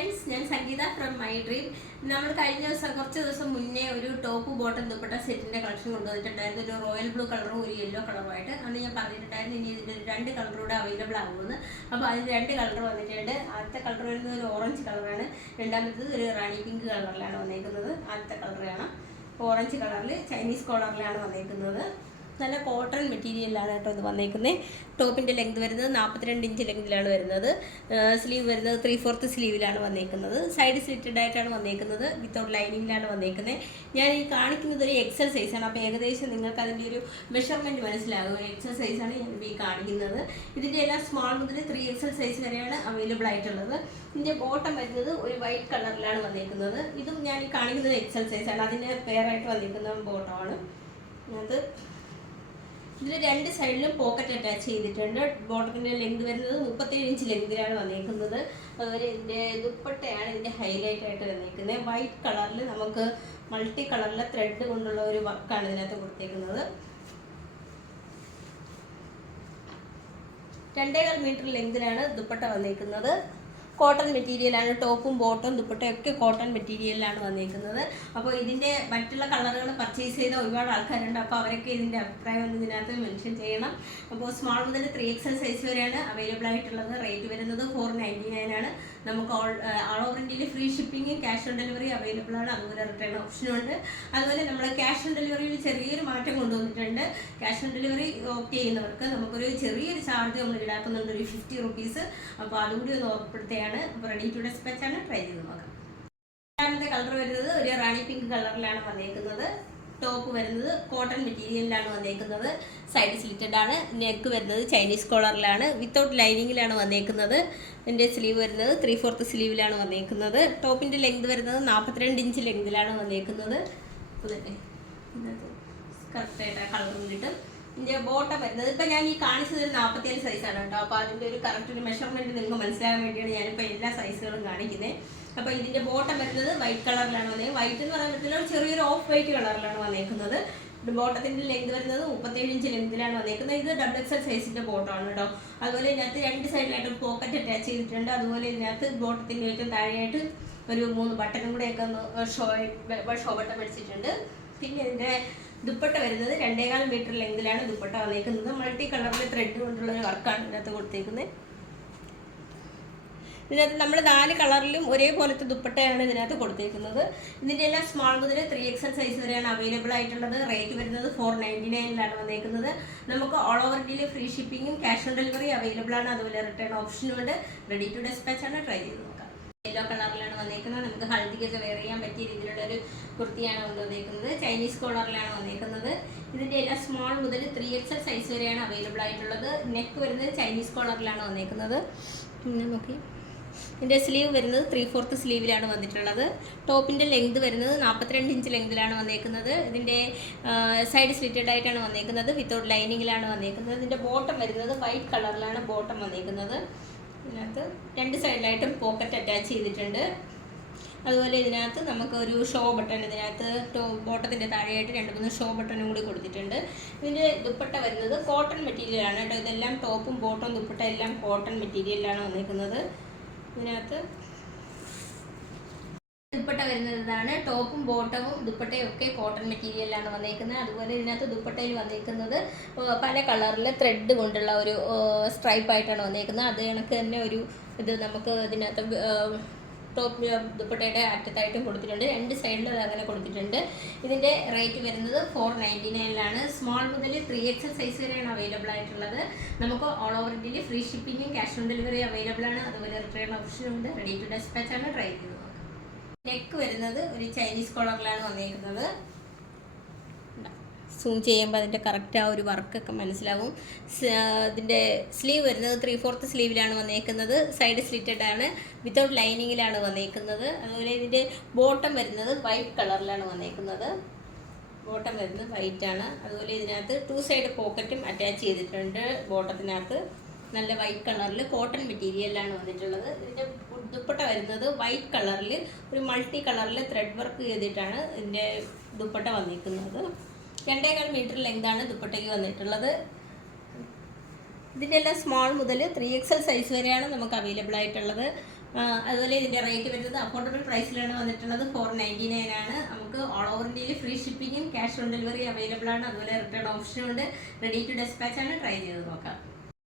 friends ഞാൻ സംഗീത from my dream നമ്മൾ കഴിഞ്ഞ ദിവസം കുറച്ച് ദിവസം മുന്നേ ഒരു ടോപ്പ് ബോട്ടം ദുപ്പട്ട സെറ്റിൻ്റെ കളക്ഷൻ കൊണ്ടുവന്നിട്ടുണ്ടായിരുന്നു ഒരു റോയൽ ബ്ലൂ കളറും ഒരു യെല്ലോ കളറുമായിട്ട് അന്ന് ഞാൻ പറഞ്ഞിട്ടുണ്ടായിരുന്നു ഇനി ഇതിൻ്റെ രണ്ട് കളറൂടെ അവൈലബിൾ ആകുമെന്ന് അപ്പോൾ അതിന് രണ്ട് കളർ വന്നിട്ടുണ്ട് ആദ്യത്തെ കളർ വരുന്നത് ഒരു ഓറഞ്ച് കളറാണ് രണ്ടാമത്തത് ഒരു റാണി പിങ്ക് കളറിലാണ് വന്നേക്കുന്നത് ആദ്യത്തെ കളർ ഓറഞ്ച് കളറിൽ ചൈനീസ് കളറിലാണ് വന്നേക്കുന്നത് നല്ല കോട്ടൺ മെറ്റീരിയലാണ് കേട്ടോ ഇത് വന്നേക്കുന്നത് ടോപ്പിൻ്റെ ലെങ്ത് വരുന്നത് നാൽപ്പത്തിരണ്ട് ഇഞ്ച് ലെങ്തിലാണ് വരുന്നത് സ്ലീവ് വരുന്നത് ത്രീ ഫോർത്ത് സ്ലീവിലാണ് വന്നേക്കുന്നത് സൈഡ് സ്ലിറ്റഡ് ആയിട്ടാണ് വന്നേക്കുന്നത് വിത്തൗട്ട് ലൈനിങ്ങിലാണ് വന്നേക്കുന്നത് ഞാൻ ഈ കാണിക്കുന്നത് ഒരു എക്സൽ സൈസാണ് അപ്പോൾ ഏകദേശം നിങ്ങൾക്ക് അതിൻ്റെ ഒരു മെഷർമെൻറ്റ് മനസ്സിലാകും എക്സൽ സൈസാണ് ഞാൻ ഈ കാണിക്കുന്നത് ഇതിൻ്റെ എല്ലാം സ്മോൾ മുതൽ ത്രീ എക്സൽ സൈസ് വരെയാണ് അവൈലബിൾ ആയിട്ടുള്ളത് ഇതിൻ്റെ ബോട്ടം വരുന്നത് ഒരു വൈറ്റ് കളറിലാണ് വന്നേക്കുന്നത് ഇതും ഞാൻ ഈ കാണിക്കുന്നത് എക്സൽ സൈസാണ് അതിന് പെയറായിട്ട് വന്നിരിക്കുന്ന ബോട്ടമാണ് അത് ഇതിൽ രണ്ട് സൈഡിലും പോക്കറ്റ് അറ്റാച്ച് ചെയ്തിട്ടുണ്ട് ബോട്ടത്തിൻ്റെ ലെങ്ത് വരുന്നത് മുപ്പത്തേഴ് ഇഞ്ച് ലെങ്തിലാണ് വന്നേക്കുന്നത് അതുപോലെ ഇതിൻ്റെ ദുപ്പട്ടയാണ് ഇതിൻ്റെ ഹൈലൈറ്റ് ആയിട്ട് വന്നേക്കുന്നത് വൈറ്റ് കളറിൽ നമുക്ക് മൾട്ടി കളറിലെ ത്രെഡ് കൊണ്ടുള്ള ഒരു വർക്കാണ് ഇതിനകത്ത് കൊടുത്തേക്കുന്നത് രണ്ടേകാൽ മീറ്റർ ലെങ്തിലാണ് ദുപ്പട്ട വന്നേക്കുന്നത് കോട്ടൺ മെറ്റീരിയലാണ് ടോപ്പും ബോട്ടും ദുപ്പട്ടയും ഒക്കെ കോട്ടൺ മെറ്റീരിയലിലാണ് വന്നിരിക്കുന്നത് അപ്പോൾ ഇതിൻ്റെ മറ്റുള്ള കളറുകൾ പർച്ചേസ് ചെയ്ത ഒരുപാട് ആൾക്കാരുണ്ട് അപ്പോൾ അവരൊക്കെ ഇതിൻ്റെ അഭിപ്രായം ഒന്ന് ഇതിനകത്ത് മെൻഷൻ ചെയ്യണം അപ്പോൾ സ്മോൾ മുതൽ ത്രീ എക്സൽ സൈസ് വരെയാണ് അവൈലബിൾ ആയിട്ടുള്ളത് റേറ്റ് വരുന്നത് ഫോർ നയൻറ്റി നയൻ ആണ് നമുക്ക് ഓൾ ആൾ ഓവർ ഇന്ത്യയിൽ free shipping cash on delivery available ആണ് അതുപോലെ റിട്ടേൺ ഓപ്ഷനും ഉണ്ട് അതുപോലെ നമ്മൾ ക്യാഷ് ഓൺ ഡെലിവറിയിൽ ചെറിയൊരു മാറ്റം കൊണ്ടുവന്നിട്ടുണ്ട് ക്യാഷ് ഓൺ ഡെലിവറി ഓപ്റ്റ് ചെയ്യുന്നവർക്ക് നമുക്കൊരു ചെറിയൊരു ചാർജ് നമ്മൾ ഈടാക്കുന്നുണ്ട് ഒരു ഫിഫ്റ്റി റുപ്പീസ് അപ്പോൾ അതുകൂടി ഒന്ന് ഓർപ്പെടുത്തുകയാണ് തന്നെയാണ് അപ്പോൾ റെഡി ടു ഡെസ് വെച്ചാണ് ട്രൈ ചെയ്ത് നോക്കാം രണ്ടാമത്തെ കളർ വരുന്നത് ഒരു റാണി പിങ്ക് കളറിലാണ് വന്നേക്കുന്നത് ടോപ്പ് വരുന്നത് കോട്ടൺ മെറ്റീരിയലിലാണ് വന്നേക്കുന്നത് സൈഡ് സ്ലിറ്റഡ് ആണ് നെക്ക് വരുന്നത് ചൈനീസ് കോളറിലാണ് വിത്തൗട്ട് ലൈനിങ്ങിലാണ് വന്നേക്കുന്നത് ഇതിൻ്റെ സ്ലീവ് വരുന്നത് ത്രീ ഫോർത്ത് സ്ലീവിലാണ് വന്നേക്കുന്നത് ടോപ്പിൻ്റെ ലെങ്ത് വരുന്നത് നാൽപ്പത്തിരണ്ട് ഇഞ്ച് ലെങ്തിലാണ് വന്നേക്കുന്നത് കറക്റ്റായിട്ട് ആ കളർ കിട്ടും ഇതിന്റെ ബോട്ടം വരുന്നത് ഇപ്പൊ ഞാൻ ഈ കാണിച്ചത് ഒരു നാൽപ്പത്തിയേഴ് സൈസാണ് കേട്ടോ അപ്പോൾ അതിന്റെ ഒരു കറക്റ്റ് ഒരു മെഷർമെന്റ് നിങ്ങൾക്ക് മനസ്സിലാകാൻ വേണ്ടിയാണ് ഞാനിപ്പോ എല്ലാ സൈസുകളും കാണിക്കുന്നത് അപ്പോൾ ഇതിന്റെ ബോട്ടം വരുന്നത് വൈറ്റ് കളറിലാണ് വന്നത് വൈറ്റ് എന്ന് പറയുമ്പോഴത്തേക്കും ചെറിയൊരു ഓഫ് വൈറ്റ് കളറിലാണ് വന്നേക്കുന്നത് ബോട്ടത്തിന്റെ ലെങ്ത് വരുന്നത് മുപ്പത്തേഴ് ഇഞ്ച് ലെങ്തിലാണ് വന്നേക്കുന്നത് ഇത് ഡബിൾ എക്സൽ ബോട്ടം ആണ് കേട്ടോ അതുപോലെ ഇതിനകത്ത് രണ്ട് സൈഡിലായിട്ട് പോക്കറ്റ് അറ്റാച്ച് ചെയ്തിട്ടുണ്ട് അതുപോലെ ഇതിനകത്ത് ബോട്ടത്തിന്റെ ഏറ്റവും താഴെയായിട്ട് ഒരു മൂന്ന് ബട്ടനും കൂടെയൊക്കെ ഒന്ന് ഷോ ഷോ ബട്ടൺ വെച്ചിട്ടുണ്ട് പിന്നെ ഇതിന്റെ ദുപ്പട്ട വരുന്നത് രണ്ടേകാൽ മീറ്റർ ലെങ്തിലാണ് ദുപ്പട്ട വന്നേക്കുന്നത് മൾട്ടി കളറിൽ ത്രെഡ് കൊണ്ടുള്ള ഒരു വർക്കാണ് ഇതിനകത്ത് കൊടുത്തേക്കുന്നത് ഇതിനകത്ത് നമ്മൾ നാല് കളറിലും ഒരേപോലത്തെ ദുപ്പട്ടയാണ് ഇതിനകത്ത് കൊടുത്തേക്കുന്നത് ഇതിൻ്റെ എല്ലാം സ്മാൾ മുതൽ ത്രീ എക്സൽ സൈസ് വരെയാണ് അവൈലബിൾ ആയിട്ടുള്ളത് റേറ്റ് വരുന്നത് ഫോർ നയൻറ്റി നയനിലാണ് വന്നേക്കുന്നത് നമുക്ക് ഓൾ ഓവർ ഇന്ത്യയിൽ ഫ്രീ ഷിപ്പിങ്ങും ക്യാഷ് ഓൺ ഡെലിവറി അവൈലബിൾ ആണ് അതുപോലെ റിട്ടേൺ ഓപ്ഷനും ഉണ്ട് റെഡി ടു ഡെസ്പാച്ച് ആണ് ട്രൈ ചെയ്ത് നോക്കാം യെല്ലോ കളറിലാണ് വന്നേക്കുന്നത് നമുക്ക് ഹൽദിക്കൊക്കെ വെയർ ചെയ്യാൻ പറ്റിയ രീതിയിലുള്ള ഒരു കുർത്തിയാണ് വന്നേക്കുന്നത് ചൈനീസ് കോളറിലാണ് വന്നേക്കുന്നത് ഇതിൻ്റെ എല്ലാ സ്മോൾ മുതൽ ത്രീ എക്സൽ സൈസ് വരെയാണ് അവൈലബിൾ ആയിട്ടുള്ളത് നെക്ക് വരുന്നത് ചൈനീസ് കോളറിലാണ് വന്നേക്കുന്നത് നോക്കി ഇതിൻ്റെ സ്ലീവ് വരുന്നത് ത്രീ ഫോർത്ത് സ്ലീവിലാണ് വന്നിട്ടുള്ളത് ടോപ്പിൻ്റെ ലെങ്ത് വരുന്നത് നാൽപ്പത്തിരണ്ട് ഇഞ്ച് ലെങ്തിലാണ് വന്നേക്കുന്നത് ഇതിൻ്റെ സൈഡ് സ്ലിറ്റഡ് ആയിട്ടാണ് വന്നേക്കുന്നത് വിത്തൗട്ട് ലൈനിങ്ങിലാണ് വന്നേക്കുന്നത് ഇതിൻ്റെ ബോട്ടം വരുന്നത് വൈറ്റ് കളറിലാണ് ബോട്ടം വന്നേക്കുന്നത് ഇതിനകത്ത് രണ്ട് സൈഡിലായിട്ടും പോക്കറ്റ് അറ്റാച്ച് ചെയ്തിട്ടുണ്ട് അതുപോലെ ഇതിനകത്ത് നമുക്ക് ഒരു ഷോ ബട്ടൺ ഇതിനകത്ത് ടോ ബോട്ടത്തിൻ്റെ താഴെയായിട്ട് രണ്ട് മൂന്ന് ഷോ ബട്ടണും കൂടി കൊടുത്തിട്ടുണ്ട് ഇതിൻ്റെ ദുപ്പട്ട വരുന്നത് കോട്ടൺ മെറ്റീരിയലാണ് കേട്ടോ ഇതെല്ലാം ടോപ്പും ബോട്ടവും ദുപ്പട്ട എല്ലാം കോട്ടൺ മെറ്റീരിയലാണ് വന്നിരിക്കുന്നത് ഇതിനകത്ത് ദുപ്പട്ട വരുന്നതാണ് ടോപ്പും ബോട്ടവും ദുപ്പട്ടയും ഒക്കെ കോട്ടൺ മെറ്റീരിയലാണ് വന്നേക്കുന്നത് അതുപോലെ ഇതിനകത്ത് ദുപ്പട്ടയിൽ വന്നേക്കുന്നത് പല കളറിൽ ത്രെഡ് കൊണ്ടുള്ള ഒരു സ്ട്രൈപ്പ് ആയിട്ടാണ് വന്നേക്കുന്നത് അത് കണക്ക് തന്നെ ഒരു ഇത് നമുക്ക് ഇതിനകത്ത് ടോപ്പ് ദുപ്പട്ടയുടെ അറ്റത്തായിട്ടും കൊടുത്തിട്ടുണ്ട് രണ്ട് സൈഡിലും അങ്ങനെ കൊടുത്തിട്ടുണ്ട് ഇതിൻ്റെ റേറ്റ് വരുന്നത് ഫോർ നയൻറ്റി നയനിലാണ് സ്മോൾ മുതൽ ത്രീ എക്സൽ സൈസ് വരെയാണ് അവൈലബിൾ ആയിട്ടുള്ളത് നമുക്ക് ഓൾ ഓവർ ഇന്ത്യയിൽ ഫ്രീ ഷിപ്പിങ്ങും ക്യാഷ് ഓൺ ഡെലിവറി അവൈലബിൾ ആണ് അതുപോലെ റിട്ടേൺ ഓപ്ഷനും ഉണ്ട് റെഡി ടു ഡെസ്പാച്ച് ആണ് ട്രൈ ചെയ്ത് നെക്ക് വരുന്നത് ഒരു ചൈനീസ് കോളറിലാണ് വന്നിരിക്കുന്നത് സൂം ചെയ്യുമ്പോൾ അതിൻ്റെ കറക്റ്റ് ആ ഒരു വർക്കൊക്കെ മനസ്സിലാവും അതിൻ്റെ സ്ലീവ് വരുന്നത് ത്രീ ഫോർത്ത് സ്ലീവിലാണ് വന്നേക്കുന്നത് സൈഡ് സ്ലിറ്റഡ് ആണ് വിത്തൗട്ട് ലൈനിങ്ങിലാണ് വന്നേക്കുന്നത് അതുപോലെ ഇതിൻ്റെ ബോട്ടം വരുന്നത് വൈറ്റ് കളറിലാണ് വന്നേക്കുന്നത് ബോട്ടം വരുന്നത് വൈറ്റ് ആണ് അതുപോലെ ഇതിനകത്ത് ടു സൈഡ് പോക്കറ്റും അറ്റാച്ച് ചെയ്തിട്ടുണ്ട് ബോട്ടത്തിനകത്ത് നല്ല വൈറ്റ് കളറിൽ കോട്ടൺ മെറ്റീരിയലാണ് വന്നിട്ടുള്ളത് ഇതിൻ്റെ ദുപ്പട്ട വരുന്നത് വൈറ്റ് കളറിൽ ഒരു മൾട്ടി കളറിൽ ത്രെഡ് വർക്ക് ചെയ്തിട്ടാണ് ഇതിൻ്റെ ദുപ്പട്ട വന്നിരിക്കുന്നത് രണ്ടേകാൽ മീറ്റർ ലെങ്താണ് ദുപ്പട്ടയ്ക്ക് വന്നിട്ടുള്ളത് ഇതിൻ്റെ എല്ലാം സ്മോൾ മുതൽ ത്രീ എക്സൽ സൈസ് വരെയാണ് നമുക്ക് അവൈലബിൾ ആയിട്ടുള്ളത് അതുപോലെ ഇതിൻ്റെ റേറ്റ് വരുന്നത് അഫോർഡബിൾ പ്രൈസിലാണ് വന്നിട്ടുള്ളത് ഫോർ നയൻറ്റി നയൻ ആണ് നമുക്ക് ഓൾ ഓവർ ഇന്ത്യയിൽ ഫ്രീ ഷിപ്പിങ്ങും ക്യാഷ് ഓൺ ഡെലിവറി അവൈലബിൾ ആണ് അതുപോലെ റിട്ടേൺ ഓപ്ഷനും ഉണ്ട് റെഡി ടു ഡെസ്പാച്ച് ആണ് ട്രൈ ചെയ്ത് നോക്കാം